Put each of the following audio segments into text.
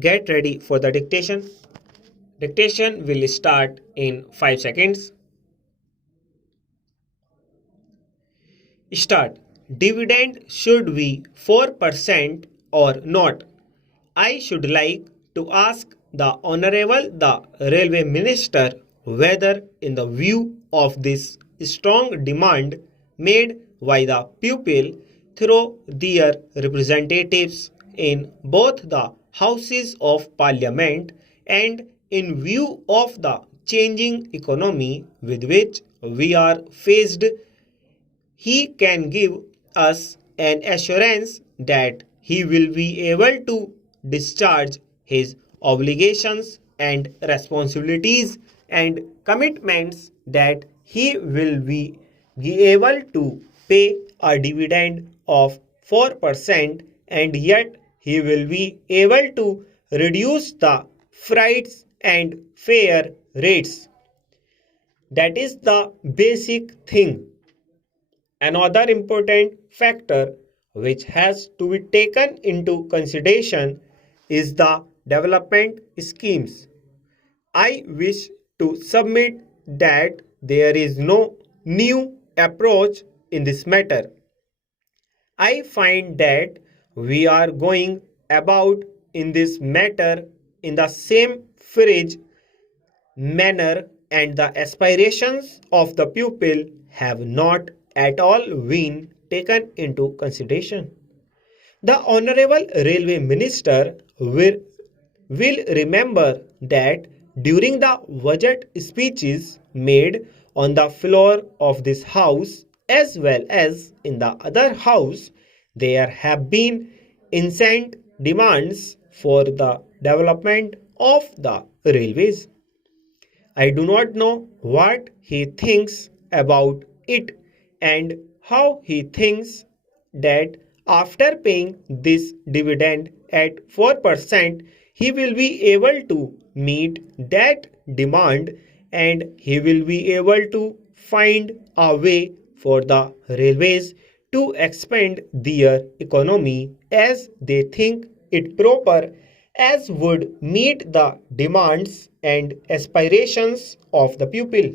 Get ready for the dictation. Dictation will start in 5 seconds. Start. Dividend should be 4% or not. I should like to ask the Honorable the Railway Minister whether in the view of this strong demand made by the pupil through their representatives in both the Houses of Parliament and in view of the changing economy with which we are faced, he can give us an assurance that he will be able to discharge his obligations and responsibilities and commitments, that he will be able to pay a dividend of 4%, and yet he will be able to reduce the freights and fare rates. That is the basic thing. Another important factor which has to be taken into consideration is the development schemes. I wish to submit that there is no new approach in this matter. I find that we are going about in this matter in the same fridge manner, and the aspirations of the pupil have not at all been taken into consideration. The Honorable Railway Minister will remember that during the budget speeches made on the floor of this house as well as in the other house, there have been incessant demands for the development of the railways. I do not know what he thinks about it and how he thinks that after paying this dividend at 4%, he will be able to meet that demand, and he will be able to find a way for the railways to expand their economy as they think it proper, as would meet the demands and aspirations of the pupil.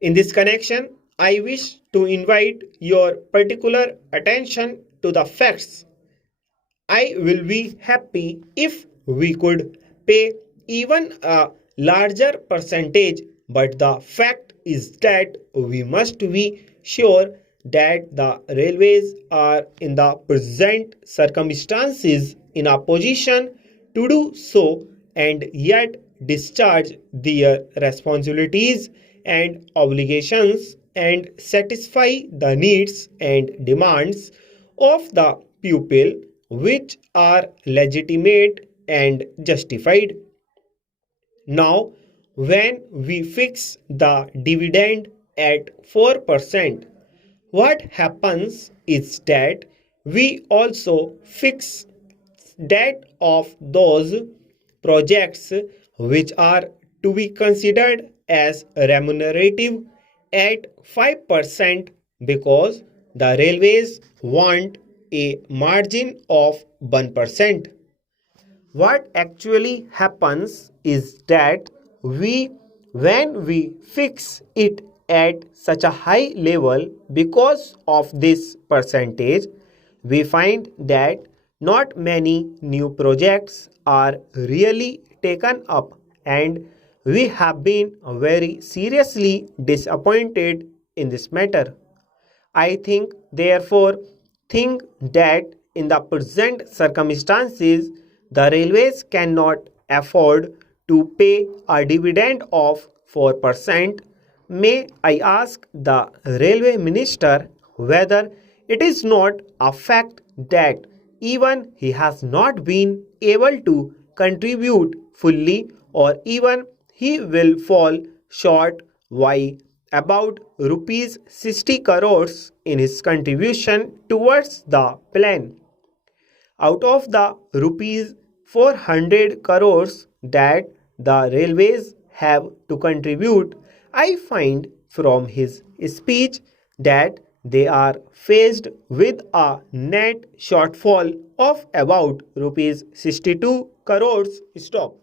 In this connection, I wish to invite your particular attention to the facts. I will be happy if we could pay even a larger percentage, but the fact is that we must be sure that the railways are in the present circumstances in a position to do so and yet discharge their responsibilities and obligations and satisfy the needs and demands of the pupil, which are legitimate and justified. Now, when we fix the dividend at 4%, what happens is that we also fix that of those projects which are to be considered as remunerative at 5%, because the railways want a margin of 1%. What actually happens is that when we fix it at such a high level because of this percentage, we find that not many new projects are really taken up, and we have been very seriously disappointed in this matter. I therefore think that in the present circumstances, the railways cannot afford to pay a dividend of 4%. May I ask the railway minister whether it is not a fact that even he has not been able to contribute fully, or even he will fall short by about rupees 60 crores in his contribution towards the plan. Out of the rupees 400 crores that the railways have to contribute, I find from his speech that They are faced with a net shortfall of about rupees 62 crores. Stop.